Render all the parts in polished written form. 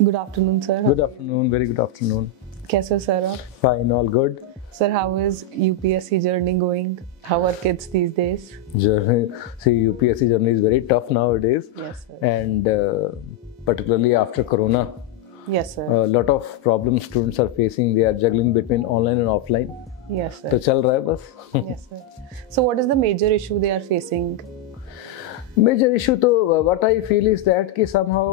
Good afternoon, sir. Good afternoon, very good afternoon. कैसे हो sir आप? Fine, all good. Sir, how is UPSC journey going? How are kids these days? UPSC journey is very tough nowadays. Yes, sir. And particularly after Corona, Yes, sir. a lot of problems students are facing. They are juggling between online and offline. Yes, sir. तो चल रहा है बस. Yes, sir. So, what is the major issue they are facing? Major issue तो what I feel is that कि somehow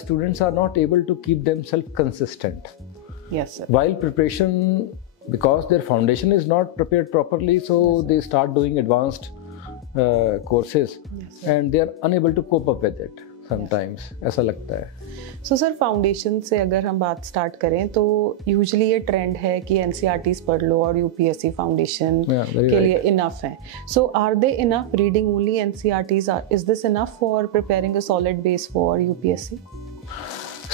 students are not able to keep themselves consistent. Yes, sir. While preparation, because their foundation is not prepared properly, so they start doing advanced courses, and they are unable to cope up with it sometimes. ऐसा लगता है. So, sir, foundation से अगर हम बात start करें तो usually ये ट्रेंड है कि एनसीईआरटीज पढ़ लो और यूपीएससी फाउंडेशन के लिए इनफ है. So are they enough reading only NCERTs? Is this enough for preparing a solid base for UPSC?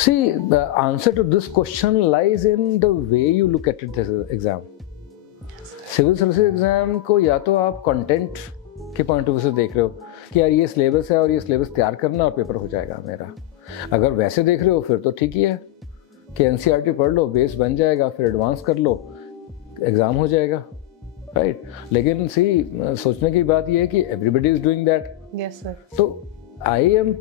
See, the answer to this question lies in the way you look at it, this exam. Civil services exam को या तो आप content के point of view से देख रहे हो कि यार ये सिलेबस है और ये सिलेबस तैयार करना और पेपर हो जाएगा मेरा. अगर वैसे देख रहे हो फिर तो ठीक ही है कि एनसीईआरटी पढ़ लो, बेस बन जाएगा, फिर एडवांस कर लो, एग्ज़ाम हो जाएगा, राइट. लेकिन सोचने की बात ये है कि everybody is doing that. Yes sir. तो I am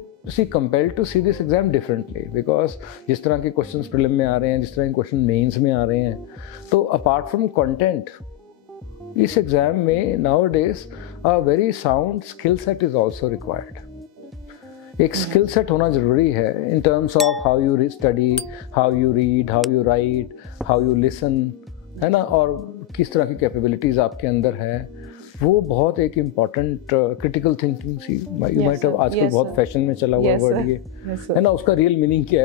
compelled to see this exam differently because जिस तरह के क्वेश्चंस प्रीलिम में आ रहे हैं, जिस तरह के क्वेश्चन मेंस में आ रहे हैं, तो अपार्ट फ्रॉम कंटेंट इस एग्जाम में nowadays a very sound skill set is also required. एक स्किल सेट होना ज़रूरी है in terms of how you study, how you read, how you write, how you listen, है ना, और किस तरह की कैपेबिलिटीज़ आपके अंदर है. वो बहुत एक important critical thinking see you might have आजकल बहुत फैशन में चला हुआ वर्ड ये है ना. उसका रियल मीनिंग क्या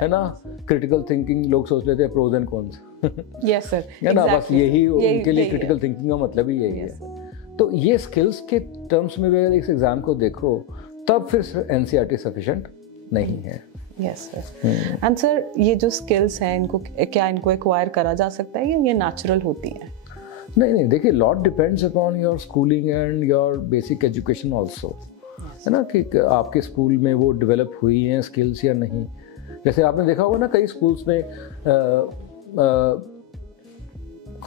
है ना. क्रिटिकल थिंकिंग लोग सोच लेते हैं pros and cons. Yes sir. है ना, बस यही उनके लिए क्रिटिकल थिंकिंग का मतलब ही यही है. तो ये स्किल्स के टर्म्स में अगर इस एग्जाम को देखो तब फिर एनसीईआरटी सफिशिएंट नहीं है. Yes sir. एंड सर, ये जो स्किल्स हैं इनको एक्वायर करा जा सकता है या ये नेचुरल होती हैं? नहीं, देखिए, lot depends upon your schooling and your basic education also, है ना, कि आपके स्कूल में वो डेवलप हुई हैं स्किल्स या नहीं. जैसे आपने देखा होगा ना, कई स्कूल्स में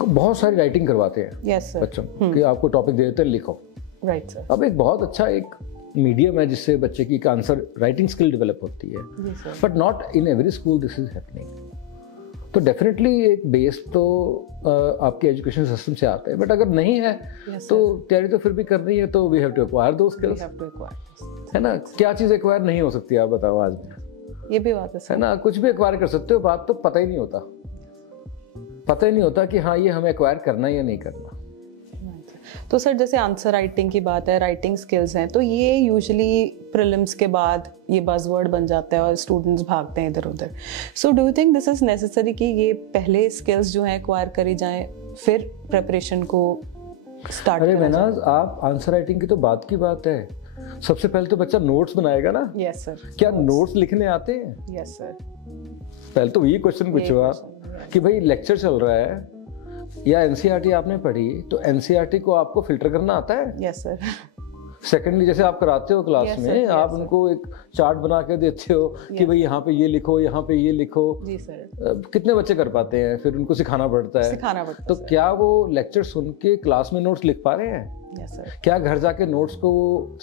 बहुत सारी राइटिंग करवाते हैं बच्चों कि आपको टॉपिक दे देते हैं, लिखो. Right sir. अब एक बहुत अच्छा एक मीडियम है जिससे बच्चे की आंसर राइटिंग स्किल डेवलप होती है, but not in every school this is happening. तो डेफिनेटली एक बेस तो आपके एजुकेशन सिस्टम से आता है, बट अगर नहीं है तो तैयारी तो फिर भी करनी है. तो वी हैव टू एक्वायर दो स्किल्स, है ना. क्या चीज़ एक्वायर नहीं हो सकती आप बताओ आज में? ये भी बात है ना, कुछ भी एक्वायर कर सकते हो, बात तो पता ही नहीं होता कि हाँ ये हमें एक्वायर करना है या नहीं करना. तो सर, जैसे आंसर राइटिंग की बात है, राइटिंग स्किल्स हैं, तो ये यूजुअली प्रीलिम्स के बाद ये बज़वर्ड बन जाता है और स्टूडेंट्स भागते हैं इधर उधर. So do you think this is necessary कि ये पहले स्किल्स जो हैं एक्वायर करी जाएं फिर प्रिपरेशन को स्टार्ट करें? अरे मैनाज, आप आंसर राइटिंग की तो बात की बात है. सबसे पहले तो बच्चा नोट्स बनाएगा ना. Yes sir. क्या नोट्स लिखने आते हैं? Yes sir. पहले तो ये क्वेश्चन पूछो आप कि भाई लेक्चर चल रहा है या एनसीईआरटी आपने पढ़ी, तो एनसीईआरटी को आपको फिल्टर करना आता है? Yes sir. सेकेंडली, जैसे आप कराते हो क्लास में, आप उनको एक चार्ट बना के देते हो कि भाई यहाँ पे ये लिखो, यहाँ पे ये लिखो. जी सर. कितने बच्चे कर पाते हैं? फिर उनको सिखाना पड़ता है. तो क्या वो लेक्चर सुन के क्लास में नोट्स लिख पा रहे हैं? Yes sir. क्या घर जाके नोट्स को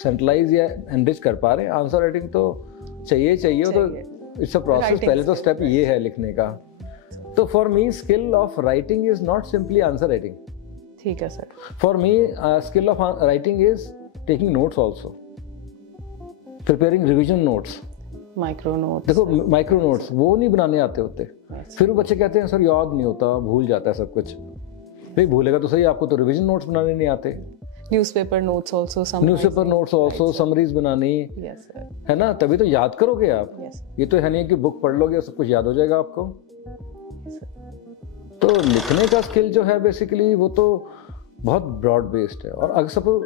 सेंट्रलाइज या एनरिच कर पा रहे हैं? आंसर राइटिंग तो चाहिए. तो इट्स अ प्रोसेस. पहले तो स्टेप ये है लिखने का. तो for me skill of writing is not simply answer writing. ठीक है sir. For me skill of writing is taking notes also, preparing revision notes, micro notes. देखो, माइक्रो नोट्स वो नहीं बनाने आते होते. फिर वो बच्चे कहते हैं सर याद नहीं होता, भूल जाता है सब कुछ. भाई भूलेगा तो सही, आपको तो रिविजन नोट्स बनाने नहीं आते. न्यूज़पेपर नोट्स ऑल्सो, समरीज बनानी. Yes sir. है ना, तभी तो याद करोगे आप. ये तो है नहीं कि बुक पढ़ लोगे सब कुछ याद हो जाएगा आपको. तो लिखने का स्किल जो है बेसिकली वो तो बहुत ब्रॉड बेस्ड है. और अगर suppose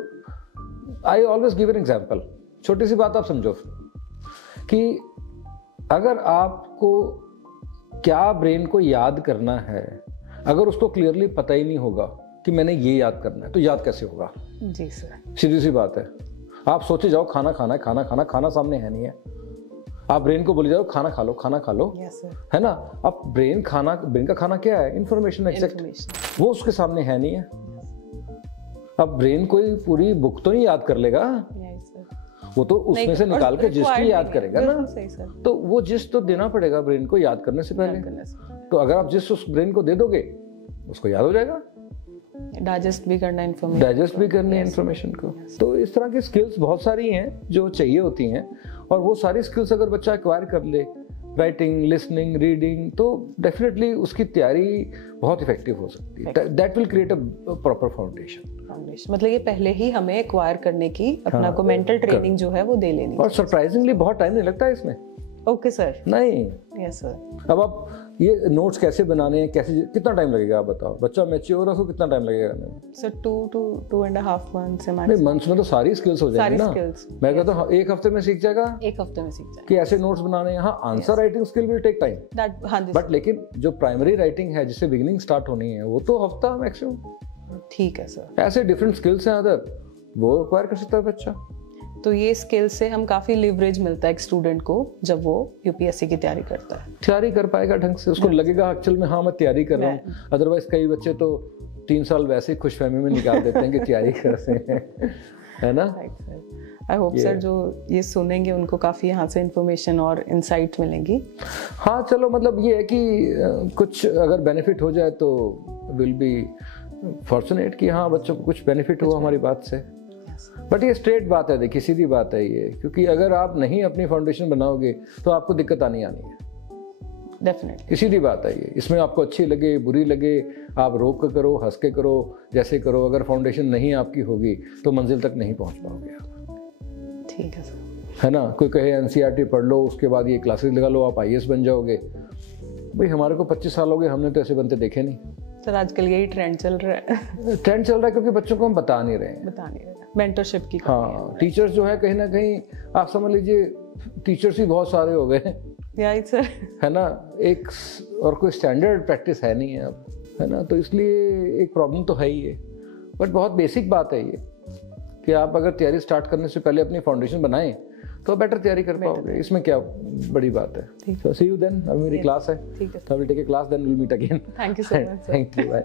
I always give an example, छोटी सी बात आप समझो कि अगर आपको क्या ब्रेन को याद करना है, अगर उसको क्लियरली पता ही नहीं होगा कि मैंने ये याद करना है, तो याद कैसे होगा? जी सर. सीधी सी बात है. आप सोचे जाओ, खाना खाना है, खाना सामने है नहीं है, आप ब्रेन को बोले जाओ खाना खा लो, खाना खा लो, yes, sir. है ना। अब ब्रेन का खाना क्या है? Information, exact. वो उसके सामने है नहीं है। अब ब्रेन कोई पूरी बुक तो नहीं याद कर लेगा, वो तो उसमें से निकाल के जिस्ट ही याद करेगा ना। तो वो जिस्ट तो देना पड़ेगा ब्रेन को याद करने से पहले। तो अगर आप जिस्ट उस ब्रेन को दे दोगे, उसको याद हो जाएगा। डाइजेस्ट भी करनी है इन्फॉर्मेशन को। तो इस तरह की स्किल्स बहुत सारी हैं जो चाहिए होती हैं, और वो सारी स्किल्स अगर बच्चा एक्वायर कर ले, राइटिंग, लिसनिंग, रीडिंग, तो डेफिनेटली उसकी तैयारी बहुत इफेक्टिव हो सकती है। That will create a proper foundation. मतलब ये पहले ही हमें एक्वायर करने की अपना को मेंटल ट्रेनिंग जो है वो दे लेनी। और सरप्राइजिंगली बहुत टाइम नहीं लगता है इसमें। Okay sir. नहीं, यस सर। अब आप ये नोट्स कैसे बनाने हैं, कैसे, कितना टाइम लगेगा आप बताओ? बच्चा मैच्योर है, उसको कितना टाइम लगेगा? Sir 2.5 months. नहीं, मंथ्स में तो सारी स्किल्स हो जाएंगी ना। मैं कहता हूँ 1 हफ्ते में सीख जाएगा। 1 हफ्ते में सीख जाएगा कि ऐसे नोट्स बनाने हैं। हाँ, answer writing skill will take time, but लेकिन जो प्राइमरी राइटिंग है जिससे बिगिनिंग स्टार्ट होनी है, वो तो हफ्ता मैक्सिमम। ठीक है सर। ऐसे डिफरेंट स्किल्स हैं अदर, वो एक्वायर कर सकता है बच्चा। तो ये स्किल से हम काफी लिवरेज मिलता है एक स्टूडेंट को जब वो यूपीएससी की तैयारी करता है। तैयारी कर पाएगा ढंग से, उसको लगेगा एक्चुअल में हाँ मैं तैयारी कर रहा हूँ। अदरवाइज कई बच्चे तो 3 साल वैसे ही खुशफहमी में निकाल देते हैं कि तैयारी कर रहे हैं, है ना। आई होप सर जो ये सुनेंगे उनको काफी यहाँ से इंफॉर्मेशन और इंसाइट मिलेंगी। हाँ चलो, मतलब ये है कि कुछ अगर बेनिफिट हो जाए तो विल बी फॉर्चुनेट कि हाँ बच्चों को कुछ बेनिफिट हुआ हमारी बात से। बट ये स्ट्रेट बात है, देखिए सीधी बात है ये, क्योंकि अगर आप नहीं अपनी फाउंडेशन बनाओगे तो आपको दिक्कत आनी है। डेफिनेटली सीधी बात है ये। इसमें आपको अच्छी लगे बुरी लगे, आप रोक के करो, हंस के करो, जैसे करो, अगर फाउंडेशन नहीं आपकी होगी तो मंजिल तक नहीं पहुंच पाओगे आप। ठीक है सर, है ना। कोई कहे एनसीईआरटी पढ़ लो, उसके बाद ये क्लासेस लगा लो, आप आईएएस बन जाओगे। भाई हमारे को 25 साल हो गए, हमने तो ऐसे बनते देखे नहीं सर। आजकल यही ट्रेंड चल रहा है क्योंकि बच्चों को हम बता नहीं रहे हैं। मेंटरशिप की हाँ, टीचर्स जो है कहीं ना कहीं आप समझ लीजिए टीचर्स ही बहुत सारे हो गए, सर, है ना। एक और कोई स्टैंडर्ड प्रैक्टिस है नहीं है अब, है ना। तो इसलिए एक प्रॉब्लम तो है ही है। बट बहुत बेसिक बात है ये कि आप अगर तैयारी स्टार्ट करने से पहले अपनी फाउंडेशन बनाएं तो बेटर तैयारी कर पाओगे। इसमें क्या बड़ी बात है। So see you then, अब मेरी क्लास है, ठीक है, I will take a class, then we'll meet again. Thank you so much, sir. Thank you, bye.